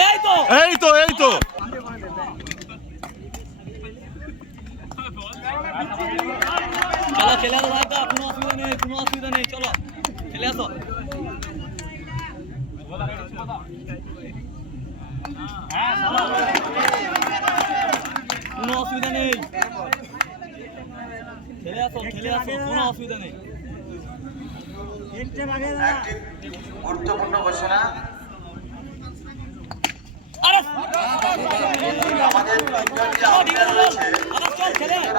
এই তো চলো খেলে আসো ভাই, কোনো অসুবিধা নেই, চলো খেলে আসো। কোনো অসুবিধা নেই, খেলে আসো কোনো অসুবিধা নেই। গুরুত্বপূর্ণ ঘোষণা, আমাদের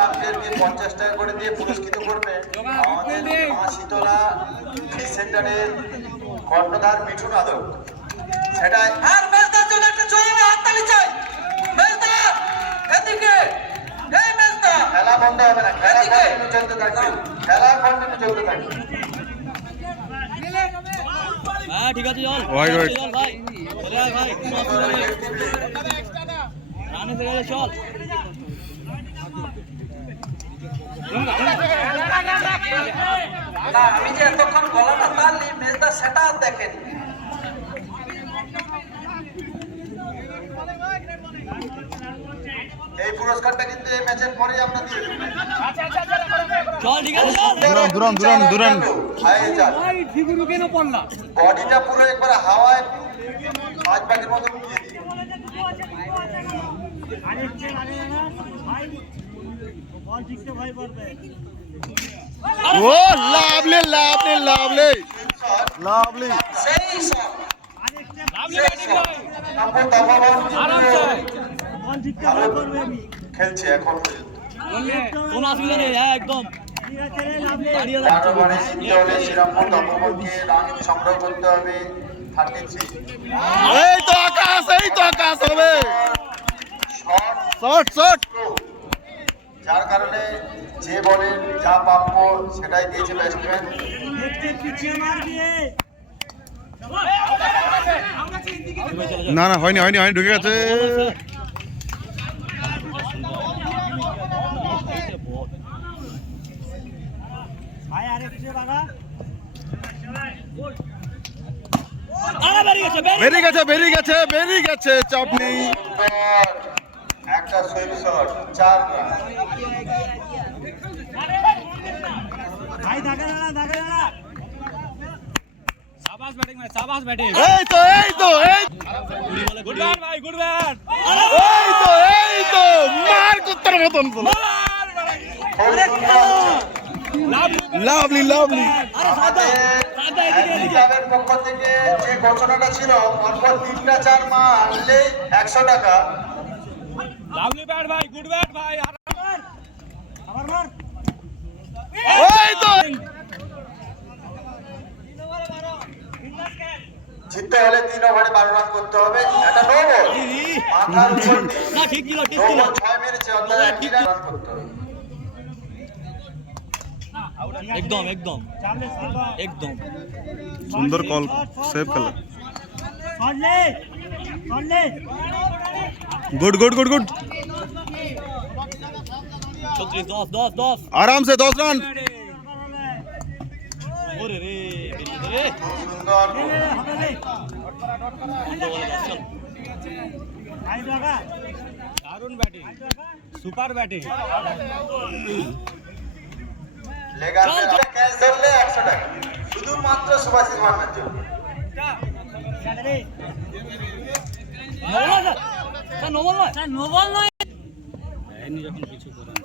আপনাদেরকে 50 টাকা করে দিয়ে পুরস্কৃত করবে আমাদের মা শীতলা ফিশ সেন্টারের কর্ণধার মিঠুন আদক। সেটাই আর মেজদার জন্য একটা জোরে হাততালি চাই। মেজদা এদিকে, এই মেজদা, খেলা বন্ধ হবে না, খেলা কন্টিনিউ চলতে থাকবে, খেলা কন্টিনিউ চলতে থাকবে। হ্যাঁ ঠিক আছে, চল ভাই চল ভাই, চলে আয় ভাই, কোনো অসুবিধা নেই, রানে ফেলে চল। আমি যে এতক্ষণ গলাটা তালি মেজদা সেটা দেখেন। এই পুরস্কারটা কিন্তু এই ম্যাচের পরেই আমরা দিয়ে দেব। চল ঠিক আছে, চল দুরান বডিটা পুরো একবার হাওয়ায় 5 ভাগের মতো উঠিয়ে দিই। ও লাভলি সেই শট, খেলছে এখন কোনো অসুবিধা নেই, একদম বারবারে জিততে হলে শ্রীরামপুর দমবলকে রান সংগ্রহ করতে হবে 33। এই তো আকাশ হবে শট যার কারণে যে বলে যা প্রাপ্য সেটাই দিয়েছে ব্যাটসম্যান। না হয়নি ঢুকে গেছে। বেরিয়ে গেছে চাপ নেই। একটা সুইপ শট, 4 রান। এই তো মার কুত্তার মতন লাভলি ক্লাবের পক্ষ থেকে যে ঘোষণাটা ছিল পরপর 3টা 4 মারলেই 100 টাকা। জিততে হলে 3 ওভারে 12 রান করতে হবে। এটা নো বল, মাথার উপর না ঠিক ছিল, ঠিক নো ছিল, বল 6 মেরেছে, অর্থাৎ 1 রান করতে হবে। একদম সুন্দর কল, সেভ খেলা, গুড 10 आराम से 10 रन। ওরে রে সুন্দর দারুণ batting, super batting. Lacquer catch ধরলে 100 টাকা শুধুমাত্র সুভাষিস মান্নার জন্য। নোবল নয় যখন কিছু করেন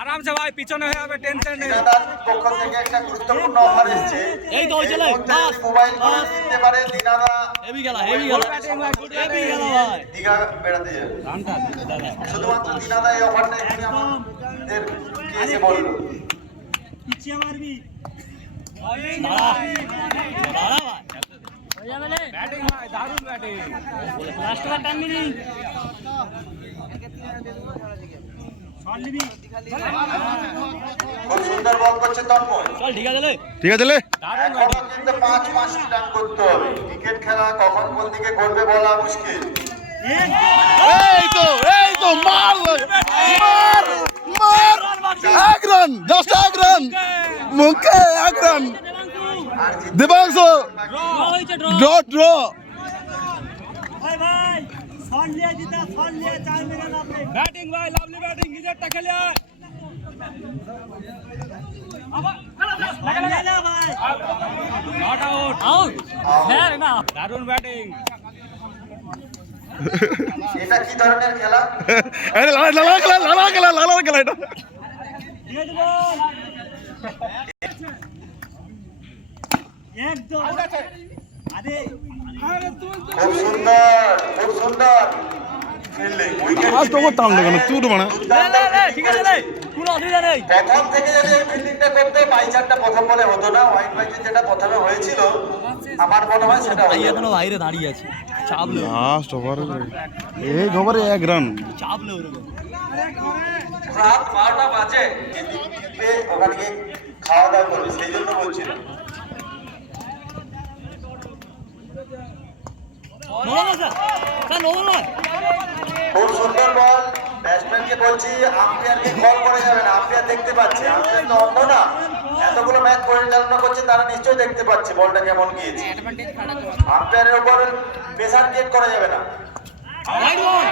আরাম সে ভাই, পিছনে হয়ে যাবে, টেনশন নেই। দিনাদার পক্ষ থেকে একটা গুরুত্বপূর্ণ অফার এসেছে। এই তো চলে মোবাইল করে দিতে পারে দিনাদা। হেভি গেল ভাই, দীঘা বেড়াতে যাবে, শুধুমাত্র দিনাদা এই অফারটা এখানে আমাদের এসে বললো। ব্যাটিং ভাই, দারুণ batting, last over time mini খুব সুন্দর বল করছে তন্ময়। চল ঠিক আছে এখনো কিন্তু 5 রান করতে হবে। ক্রিকেট খেলা কখন কোন দিকে করবে বলা মুশকিল। এই তো মার এক রান, জাস্ট 1 রান, মুখে 1 রান। আর জিততে দেবাংশু ড্র হয়েছে ড্র ড্র ড্র ব্যাটিং ভাই লাভলি ব্যাটিং নিজেরটা খেলে আয় নট আউট আউট হ্যাঁ না দারুণ ব্যাটিং এটা কি ধরনের খেলা? আরে লালা খেলা এটা খুব সুন্দর, খুব সুন্দর ফিল্ডিং, উইকেট আজ তো তাম লাগানো চুট বানা ঠিক আছে রে কোনো অসুবিধা নেই প্রথম থেকে যদি এই ফিল্ডিংটা করতে বাইচারটা প্রথম বলে হতো না, হোয়াইট বাইচের যেটা প্রথমে হয়েছিল আমার মনে হয় সেটা ভাই হতো। এখনো বাইরে দাঁড়িয়ে আছে চাপ লো লাস্ট ওভার এই ওভারে 1 রান চাপ লো ওরকম রাত 12টা বাজে কিন্তু টিপে ওখানে গিয়ে খাওয়া দাওয়া করবে, সেই জন্য বলছিলাম। নবম স্যার স্যার নবম খুব সুন্দর বল, ব্যাটসম্যানকে বলছি আম্পায়ারকে কল করে যাবে না, আম্পায়ার দেখতে পাচ্ছে, আম্পায়ার তো অন্ধ না, এতগুলো ম্যাচ পরিচালনা করছে তারা নিশ্চয়ই দেখতে পাচ্ছে বলটা কেমন গিয়েছে। আম্পায়ারের উপর প্রেসার ক্রিয়েট করা যাবে না। রাইট বল